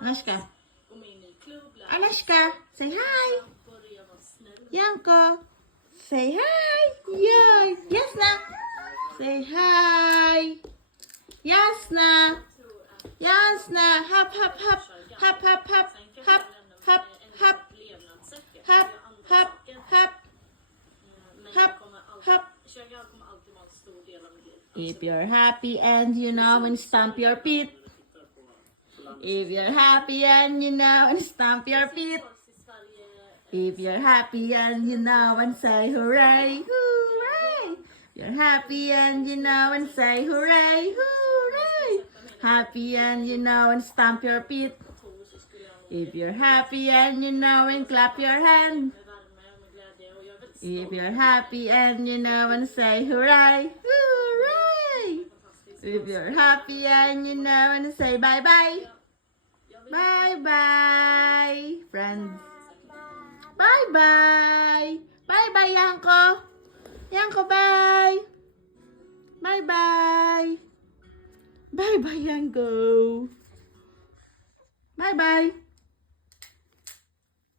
Anushka. Anushka, say hi. Yanko, say hi. Yay. Yasna, say hi. Yasna, Yasna, hop, hop, hop, hop, hop, hop, hop, hop, hop, hop, hop, hop, hop, hop. If you're happy and you know and stomp your feet. If you're happy and you know and stomp your feet. If you're happy and you know and say hooray, hooray. If you're happy and you know and say hooray, hooray. Happy and you know and stomp your feet. If you're happy and you know and clap your hands. If you're happy and you know and say hooray, hooray. If you're happy and you know and say bye-bye. Bye-bye, friends. Bye-bye. Bye-bye, Yanko. Yanko, bye. Bye-bye. Bye-bye, Yanko. Bye-bye.